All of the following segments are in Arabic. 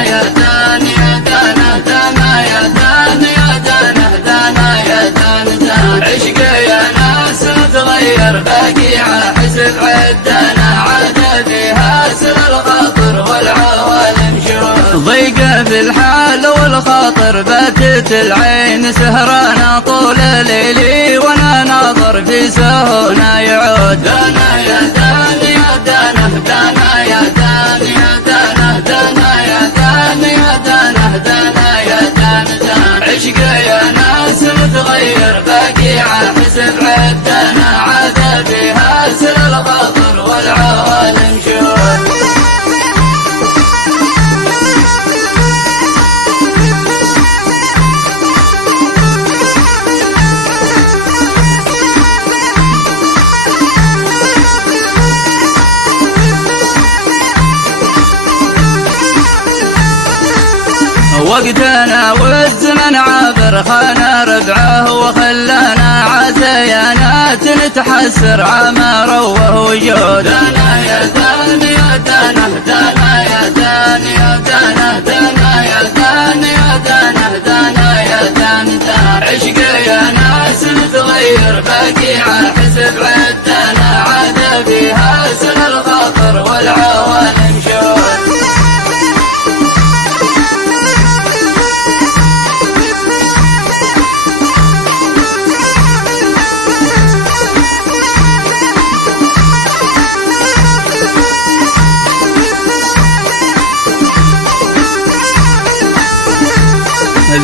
دانا يا دانا يا دانا دانا يا دانا يا دانا دانا يا دانا دانا عشق يا ناس تغير بقيعة حسب عدنا عاد فيها سر الخاطر والعوالم شوف ضيقة في الحال والخاطر باتت العين سهرانة طول ليلي وانا ناظر في سهونا يعود دانا يا دانا يا دانا دانا يا دانا يا دانا دانا يا دانا يا دانا دانا يا دانا دانا عشق يا ناس متغير بقيعة حسب عدنا عاد بها سر الخاطر والعوالم شوف وقتنا والزمن عابر خانا ربعه وخلانا عزيانات نتحسر عما روه وجود دانا يا دانا يا دانا دانا يا دانا يا دانا دانا يا دانا يا دانا دانا يا دانا دانا عشق يا ناس متغير بقيعة حسب عدنا عاد فيها سر الخاطر والعوالم شوف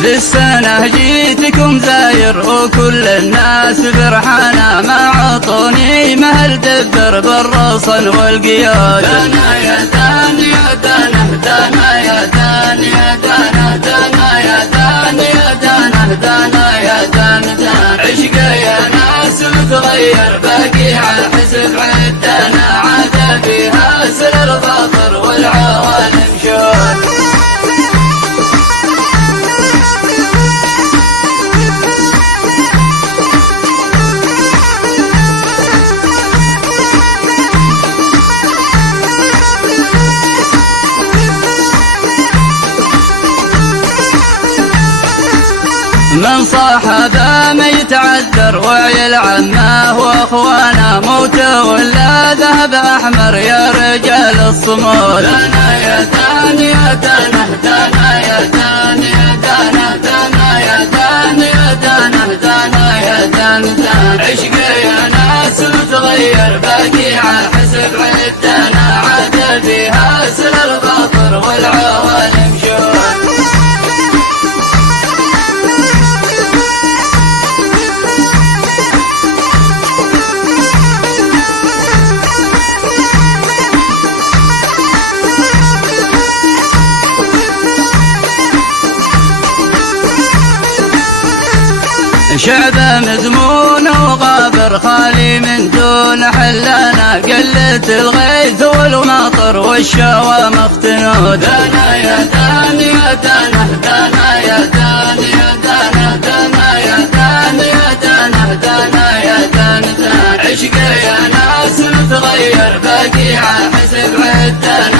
ذي السنة جيتكم زاير وكل الناس فرحانة ما عطوني مهل دبر بالرصن والقيود دانا يا دانا يا دانا دانا يا دانا يا دانا دانا يا دانا يا دانا دانا يا دانا دانا عشق يا ناس متغير بقيعة حسب عدنا عاد فيها سر الخاطر والعوالم شوف من صاحبه ما يتعذر وعي العماه واخوانه موته ولا ذهب احمر يا رجال الصمود دانا يا دانا يا دانا دانا يا دانا يا دانا دانا يا دانا يا دانا دانا يا دانا دانا عشق يا ناس متغير بقيعة حسب عدنا عاد فيها سر الخاطر والعوالم شوف شعبه مذمون وغابر خالي من دون حلانا قلة الغيث والمطر والشوى مختنود دانا يا دانا يا دانا دانا يا دانا يا دانا دانا يا دانا يا دانا دانا يا دانا دانا عشق يا ناس متغير بقيعة حسب عدنا